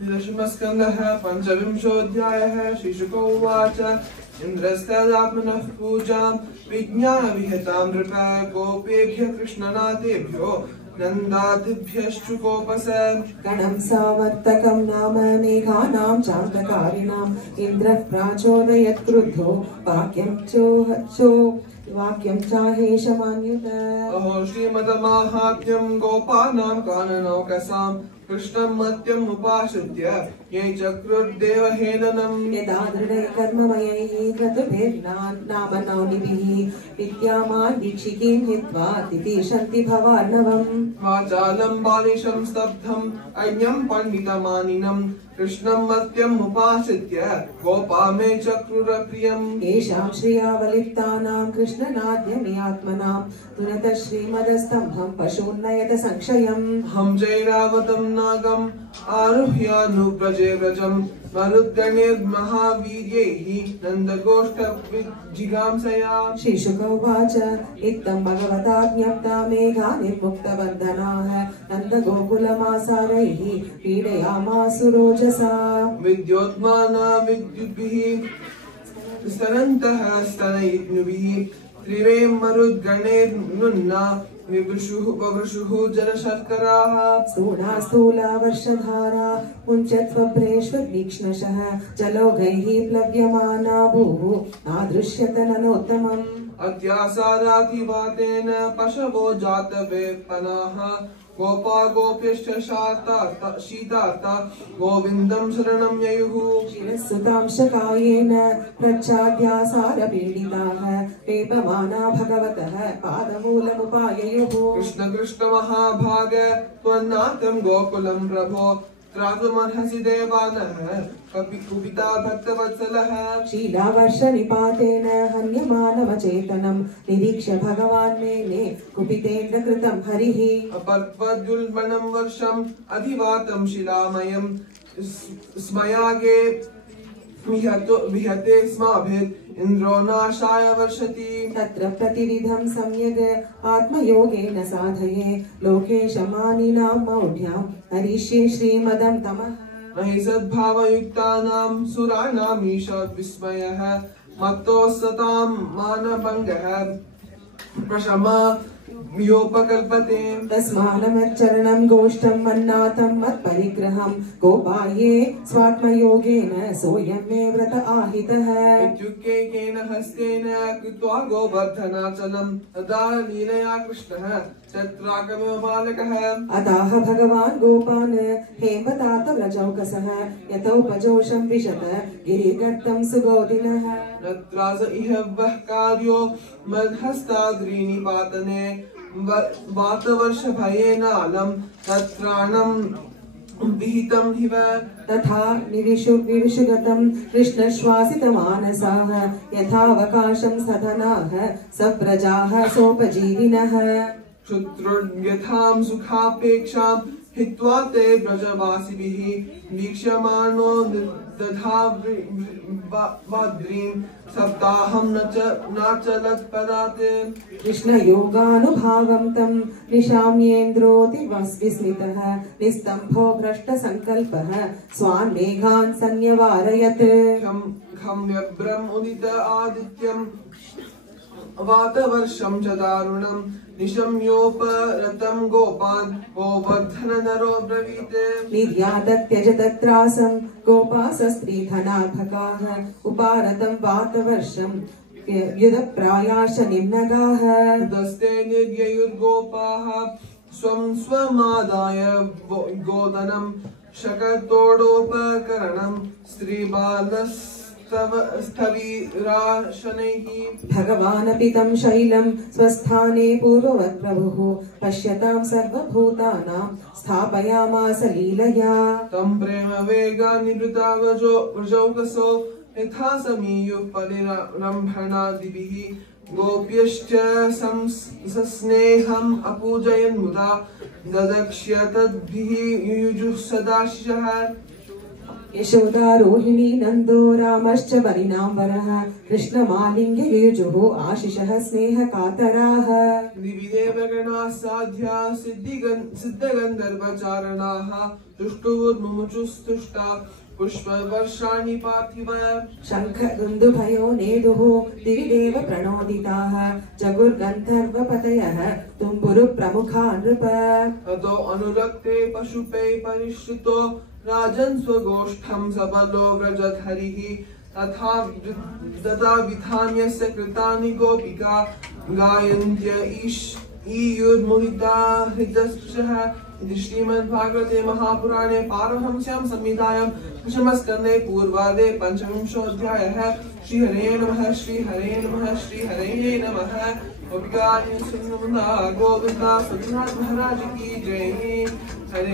दशमस्कन्धः पंचविंशोऽध्यायः। श्रीशुक उवाच इन्द्रस्तदात्मनः पूजां विज्ञानविहतां नृप गोपेभ्यः कृष्णनाथेभ्यो नन्दादिभ्यश्चुकोपस गणं सावर्तकं नाम मेघानां चान्तकारिणाम् इन्द्रः प्राचोदयत् क्रुद्धो वाक्यं चाहेशमान्युत। अहो श्रीमदमाहात्म्यं गोपानां काननौकसां कृष्णं मत्यम् उपाश्रित्य ये चक्रुर्देवहेलनं यदा दृढे कर्ममयैः क्रतुभिर्नामनौनिभिः विद्यामान् दीक्षिकीं हित्वा तितिशन्ति भवार्णवम्। वाचालं बालिशं स्तब्धम् अज्ञं पण्डितमानिनं कृष्णं मत्यम् उपाश्रित्य गोपा मे चक्रुरप्रियम्। येषां श्रियावलिप्तानां कृष्णनाद्यमियात्मनां तुरतः श्रीमदस्तम्भं पशून्नयत संशयम्। हम जैरावतं नागम् आरुह्यानुव्रजे व्रजम् मरुद्गणैर्महावीर्यैः नन्दगोष्ठविजिगांसया। श्रीशुक उवाच इत्थं भगवता ज्ञप्ता मेघा निर्मुक्तबन्धनाः नन्दगोकुलमासारैः पीडयामासुरोजसा। विद्योत्माना विद्युद्भिः स्तनन्तः स्तनयित्नुभिः त्रिवे मरुद्गणैर्नुन्ना ववृषुः जलशर्कराः। स्थूला स्थूला वर्षधारा मुञ्चत्वभ्रेष्वभीक्ष्णशः जलौघैः प्लव्यमाना भूः नादृश्यत नलोत्तमम्। अत्यासाराधिवातेन पशवो जातवेपनाः गोपा गोप्यश्च शीतार्ता गोविन्दं शरणं ययुः। शिरस्सुतांशकायेन प्रच्छाद्यासारपीडिताः पेपमाना भगवतः पादमूलमुपाययुः। कृष्ण कृष्ण महाभाग त्वन्नाथं गोकुलं प्रभो त्रातुमर्हसि देवानः कुपिता भक्तवत्सलः। शीलावर्षनिपातेन हन्यमानमचेतनं निरीक्ष्य भगवान् मेने कुपितेन्द्रकृतं हरिः। अपत्वद्युल्बणं वर्षम् अधिवातं शिलामयं स्मयागे विहते स्माभिर् इन्द्रो नाशाय वर्षति। तत्र प्रतिविधं सम्यग् आत्मयोगेन साधये लोकेशमानिनां मौढ्यां हरिष्ये श्रीमदं तमः। महि सद्भावयुक्तानां सुराणामीश विस्मयः मत्तोऽसतां मानभङ्गः प्रशमा योपकल्पते। तस्मान्मच्चरणं गोष्ठं मन्नाथं मत्परिग्रहं गोपाये स्वात्मयोगेन सोऽयं मे व्रत आहितः। इत्युक्तेन हस्तेन कृत्वा गोवर्धनाचलं तदा लीलया कृष्णः तत्रागमो बालकः। अतः भगवान् गोपान् हेमतात व्रजौकसः यतोपजोषं विशत गिरिगर्तं सुगोदिनः। नत्रास इह वः कार्यो मदहस्ताद्रीनिपातने वातवर्षभयेनालं तत्राणं विहितं हिव। तथा विविशुगतं कृष्णश्वासितमानसाः यथावकाशं सधनाः सप्रजाः सोपजीविनः। क्षुद्रुर्यथां सुखापेक्षां हित्वा ते ब्रजवासिभिः वीक्ष्यमाणो दधाव्रीं सप्ताहं नाचलत्पदात्। कृष्णयोगानुभावं तं निशाम्येन्द्रोऽति विस्मितः निस्तम्भो भ्रष्टसङ्कल्पः स्वान् मेघान् सन्न्यवारयत्। खम्यभ्रम् उदित आदित्यं वातवर्षं च दारुणं निशम्योपरतं गोपान् गोवर्धन नरो ब्रवीत्। निर्यातत्यज तत्रासं गोपासस्त्रीधनार्भकाः उपारतं वातवर्षं युधप्रायाश्च निम्नगाः। दस्ते निर्ययुर्गोपाः स्वं स्वमादाय गोदनं शकतोडोपकरणं स्त्रीबालस्थविराशनैः। भगवानपि तं शैलं स्वस्थाने पूर्ववत् प्रभुः पश्यतां सर्वभूतानां स्थापयामास लीलया। तं प्रेम वेगानिवृता व्रजौकसो यथा समीयुः परिरम्भणादिभिः गोप्यश्च सस्नेहम् अपूजयन् मुदा ददक्ष्य तद्भिः युयुजुः सदाशिषः। यशोदारोहिणी नन्दो रामश्च परिणाम्बरः कृष्णमालिङ्ग्य युयुजुः आशिषः स्नेहकातराः। दिवि देवगणाः साध्या सिद्धगन्धर्वचारणाः तुष्टुर्मुमुचुस्तुष्टा पुष्पवर्षाणि पार्थिव शंख दुन्दुभयो नेदुः दिविदेव प्रणोदिताः जगुर्गन्धर्वपतयः तुम्बुरु प्रमुखा नृप ततो अनुरक्ते पशुपे परिश्रितो राजन् स्वगोष्ठं सबलो व्रजत हरिः तथा विधान्यस्य कृतानि गोपिका गायन्त्य ईयुर्मोहिता हृदयस्पृशः इति श्रीमद्भागवते महापुराणे पारमहंस्यां संहितायां दशमस्कन्धे पूर्वार्धे पंचविंशोऽध्यायः। श्रीहरे नमः श्रीहरे नमः श्रीहरे नमः। गोपिका गोविन्दा सद्गुरुनाथ महाराज की जय। हरे